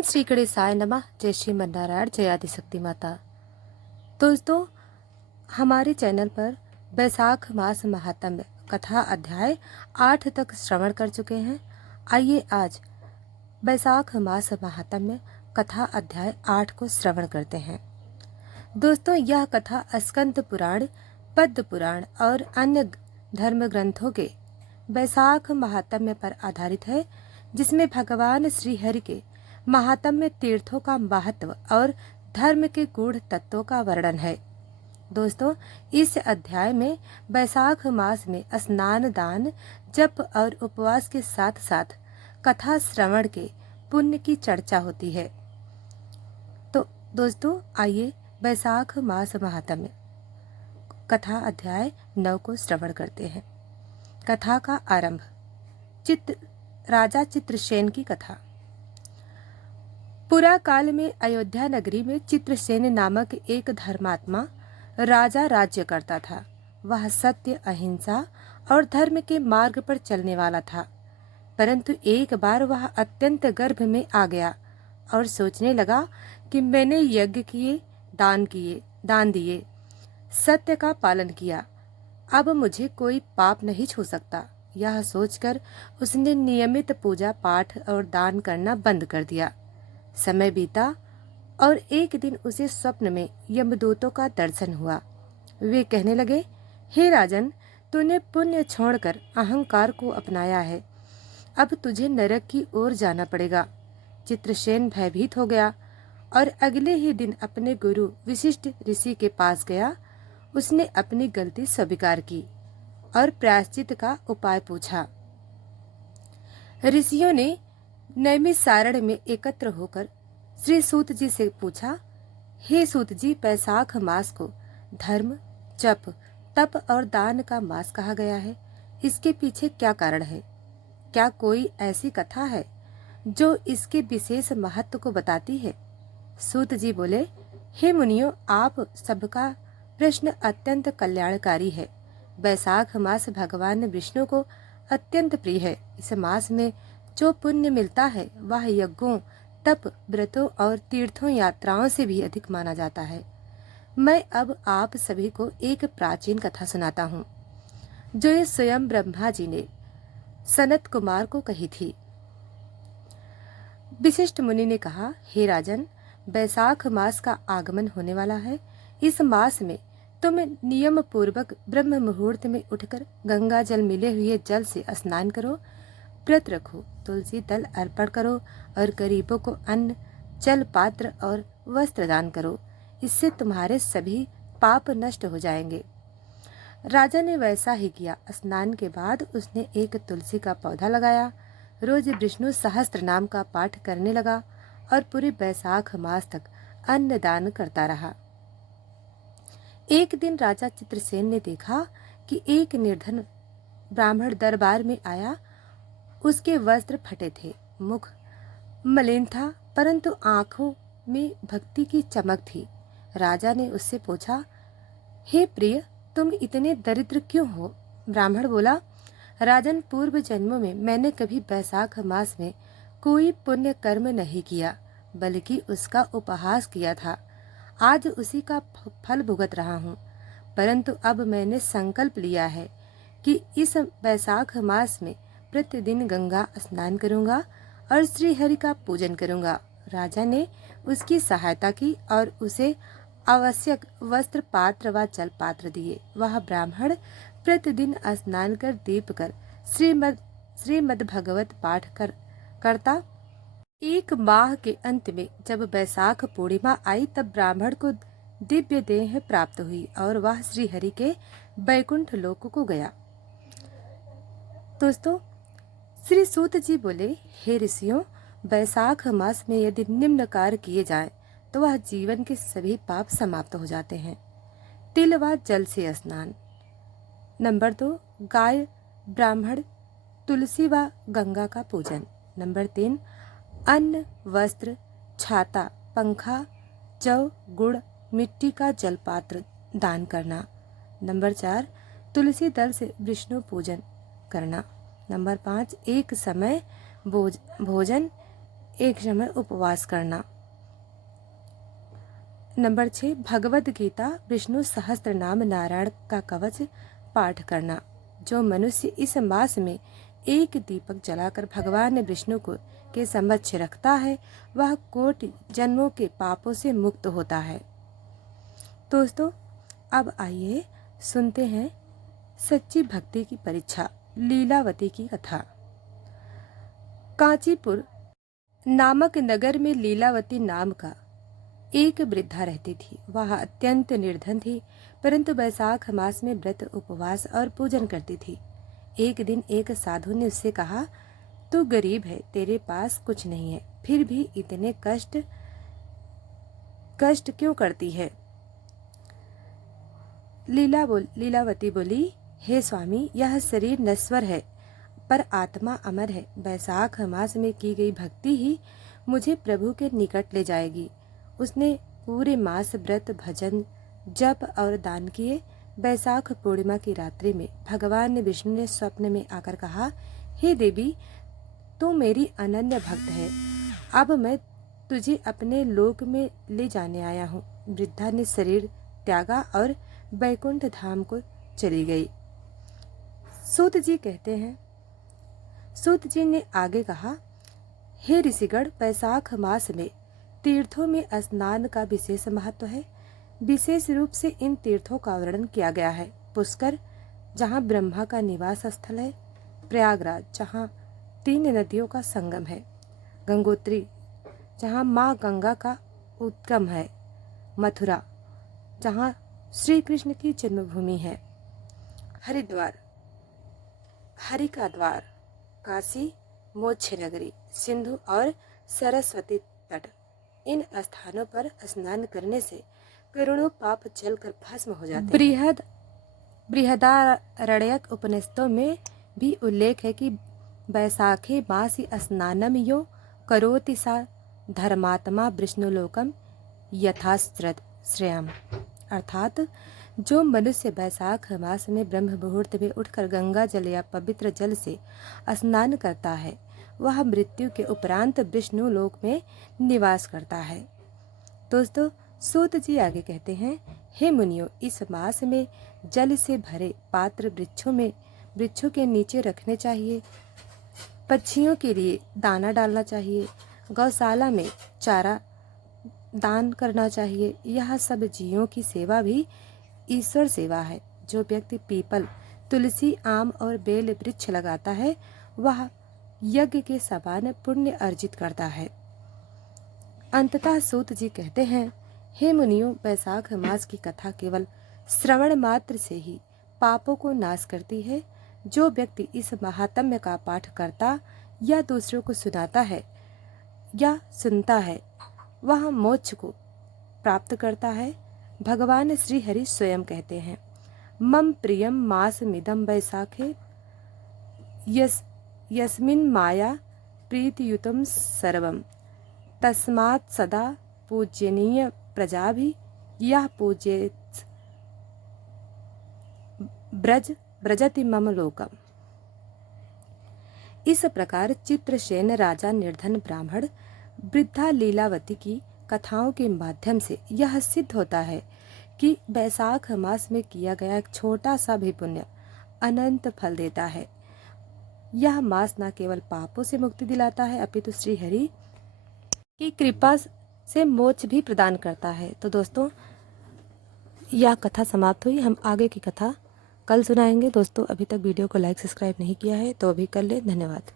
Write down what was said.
ओम श्री गणेशाय नमः। जय श्री मन्नारायण, जय आदिशक्ति माता। दोस्तों, हमारे चैनल पर बैसाख मास महात्म्य कथा अध्याय 8 तक श्रवण कर चुके हैं। आइए आज बैसाख मास महात्म्य कथा अध्याय 8 को श्रवण करते हैं। दोस्तों, यह कथा स्कंद पुराण, पद्म पुराण और अन्य धर्म ग्रंथों के बैसाख महात्म्य पर आधारित है, जिसमें भगवान श्री हरि के महात्म्य तीर्थों का महत्व और धर्म के गूढ़ तत्वों का वर्णन है। दोस्तों, इस अध्याय में बैसाख मास में स्नान, दान, जप और उपवास के साथ साथ कथा श्रवण के पुण्य की चर्चा होती है। तो दोस्तों, आइए बैसाख मास महात्म्य कथा अध्याय 9 को श्रवण करते हैं। कथा का आरंभ। राजा चित्रसेन की कथा। पुरा काल में अयोध्या नगरी में चित्रसेन नामक एक धर्मात्मा राजा राज्य करता था। वह सत्य, अहिंसा और धर्म के मार्ग पर चलने वाला था। परंतु एक बार वह अत्यंत गर्भ में आ गया और सोचने लगा कि मैंने यज्ञ किए, दान दिए, सत्य का पालन किया, अब मुझे कोई पाप नहीं छू सकता। यह सोचकर उसने नियमित पूजा पाठ और दान करना बंद कर दिया। समय बीता और एक दिन उसे स्वप्न में यमदूतों का दर्शन हुआ। वे कहने लगे, हे राजन, तूने पुण्य छोड़कर अहंकार को अपनाया है, अब तुझे नरक की ओर जाना पड़ेगा। चित्रसेन भयभीत हो गया और अगले ही दिन अपने गुरु विशिष्ट ऋषि के पास गया। उसने अपनी गलती स्वीकार की और प्रायश्चित का उपाय पूछा। ऋषियों ने नैमिषारण्य में एकत्र होकर श्री सूत जी से पूछा, हे सूत जी, बैसाख मास को धर्म, जप, तप और दान का मास कहा गया है। इसके पीछे क्या कारण है? क्या कोई ऐसी कथा है जो इसके विशेष महत्व को बताती है? सूत जी बोले, हे मुनियों, आप सबका प्रश्न अत्यंत कल्याणकारी है। बैसाख मास भगवान विष्णु को अत्यंत प्रिय है। इस मास में जो पुण्य मिलता है वह यज्ञों, तप, व्रतों और तीर्थों यात्राओं से भी अधिक माना जाता है। मैं अब आप सभी को एक प्राचीन कथा सुनाता हूँ, जो ये स्वयं ब्रह्मा जी ने सनत कुमार को कही थी। विशिष्ट मुनि ने कहा, हे राजन, बैसाख मास का आगमन होने वाला है। इस मास में तुम नियम पूर्वक ब्रह्म मुहूर्त में उठकर गंगा जल मिले हुए जल से स्नान करो, व्रत रखो, तुलसी दल अर्पण करो और गरीबों को अन्न, जल पात्र और वस्त्र दान करो। इससे तुम्हारे सभी पाप नष्ट हो जाएंगे। राजा ने वैसा ही किया। स्नान के बाद उसने एक तुलसी का पौधा लगाया, रोज विष्णु सहस्त्र नाम का पाठ करने लगा और पूरे बैसाख मास तक अन्न दान करता रहा। एक दिन राजा चित्रसेन ने देखा कि एक निर्धन ब्राह्मण दरबार में आया। उसके वस्त्र फटे थे, मुख मलिन था, परंतु आंखों में भक्ति की चमक थी। राजा ने उससे पूछा, हे प्रिय, तुम इतने दरिद्र क्यों हो? ब्राह्मण बोला, राजन, पूर्व जन्मों में मैंने कभी बैसाख मास में कोई पुण्य कर्म नहीं किया, बल्कि उसका उपहास किया था। आज उसी का फल भुगत रहा हूँ। परंतु अब मैंने संकल्प लिया है कि इस बैसाख मास में प्रतिदिन गंगा स्नान करूंगा और श्री हरि का पूजन करूंगा। राजा ने उसकी सहायता की और उसे आवश्यक वस्त्र, पात्र व जल पात्र दिए। वह ब्राह्मण प्रतिदिन स्नान कर दीप कर श्रीमद् भगवत पाठ करता। एक माह के अंत में जब बैसाख पूर्णिमा आई, तब ब्राह्मण को दिव्य देह प्राप्त हुई और वह श्री हरि के बैकुंठ लोक को गया। दोस्तों, श्री सूत जी बोले, हे ऋषियों, बैसाख मास में यदि निम्न कार्य किए जाएं तो वह जीवन के सभी पाप समाप्त हो जाते हैं। तिल व जल से स्नान। नंबर 2, गाय, ब्राह्मण, तुलसी व गंगा का पूजन। नंबर 3, अन्न, वस्त्र, छाता, पंखा, जौ, गुड़, मिट्टी का जल पात्र दान करना। नंबर 4, तुलसी दल से विष्णु पूजन करना। नंबर 5, एक समय भोजन एक समय उपवास करना। नंबर 6, भगवद गीता विष्णु सहस्त्र नाम नारायण का कवच पाठ करना। जो मनुष्य इस मास में एक दीपक जलाकर भगवान विष्णु को के समक्ष रखता है वह कोटि जन्मों के पापों से मुक्त होता है। दोस्तों, अब आइए सुनते हैं सच्ची भक्ति की परीक्षा, लीलावती की कथा। कांचीपुर नामक नगर में लीलावती नाम का एक वृद्धा रहती थी। वह अत्यंत निर्धन थी, परंतु वैशाख मास में व्रत, उपवास और पूजन करती थी। एक दिन एक साधु ने उससे कहा, तू गरीब है, तेरे पास कुछ नहीं है, फिर भी इतने कष्ट क्यों करती है? लीलावती बोली, हे स्वामी, यह शरीर नश्वर है पर आत्मा अमर है। वैशाख मास में की गई भक्ति ही मुझे प्रभु के निकट ले जाएगी। उसने पूरे मास व्रत, भजन, जप और दान किए। वैशाख पूर्णिमा की रात्रि में भगवान विष्णु ने स्वप्न में आकर कहा, हे देवी, तू मेरी अनन्य भक्त है, अब मैं तुझे अपने लोक में ले जाने आया हूँ। वृद्धा ने शरीर त्यागा और वैकुंठ धाम को चली गई। सूत जी ने आगे कहा, हे ऋषिगण, वैशाख मास में तीर्थों में स्नान का विशेष महत्व है। विशेष रूप से इन तीर्थों का वर्णन किया गया है। पुष्कर, जहाँ ब्रह्मा का निवास स्थल है। प्रयागराज, जहाँ 3 नदियों का संगम है। गंगोत्री, जहाँ माँ गंगा का उद्गम है। मथुरा, जहाँ श्री कृष्ण की जन्मभूमि है। हरिद्वार, हरि का द्वार। काशी, मोक्ष नगरी। सिंधु और सरस्वती तट। इन स्थानों पर स्नान करने से करोड़ों पाप जलकर भस्म हो जाते हैं। बृहदारण्यक उपनिषदों में भी उल्लेख है कि वैशाखे मासी स्नानम यो करोति सा धर्मात्मा विष्णुलोकम यथाश्रयम्। अर्थात जो मनुष्य वैशाख मास में ब्रह्म मुहूर्त में उठकर गंगा जल या पवित्र जल से स्नान करता है वह मृत्यु के उपरांत विष्णु लोक में निवास करता है। दोस्तों, सूत जी आगे कहते हैं, हे मुनियों, इस मास में जल से भरे पात्र वृक्षों के नीचे रखने चाहिए। पक्षियों के लिए दाना डालना चाहिए। गौशाला में चारा दान करना चाहिए। यह सब जीवों की सेवा भी ईश्वर सेवा है। जो व्यक्ति पीपल, तुलसी, आम और बेल वृक्ष लगाता है वह यज्ञ के समान पुण्य अर्जित करता है। अंततः सूत जी कहते हैं, हे मुनियों, वैशाख मास की कथा केवल श्रवण मात्र से ही पापों को नाश करती है। जो व्यक्ति इस महात्म्य का पाठ करता या दूसरों को सुनाता है या सुनता है वह मोक्ष को प्राप्त करता है। भगवान श्री हरि स्वयं कहते हैं, मम प्रियम मास मिदम वैशाखे यस्मिन् माया प्रीतियुतम सर्वम तस्मात् सदा पूजनीय प्रजा भी यह पूजेत ब्रजति मम लोकम। इस प्रकार चित्रसेन राजा, निर्धन ब्राह्मण, वृद्धा लीलावती की कथाओं के माध्यम से यह सिद्ध होता है कि वैशाख मास में किया गया एक छोटा सा भी पुण्य अनंत फल देता है। यह मास न केवल पापों से मुक्ति दिलाता है अपितु श्री हरि की कृपा से मोक्ष भी प्रदान करता है। तो दोस्तों, यह कथा समाप्त हुई। हम आगे की कथा कल सुनाएंगे। दोस्तों, अभी तक वीडियो को लाइक सब्सक्राइब नहीं किया है तो अभी कर ले। धन्यवाद।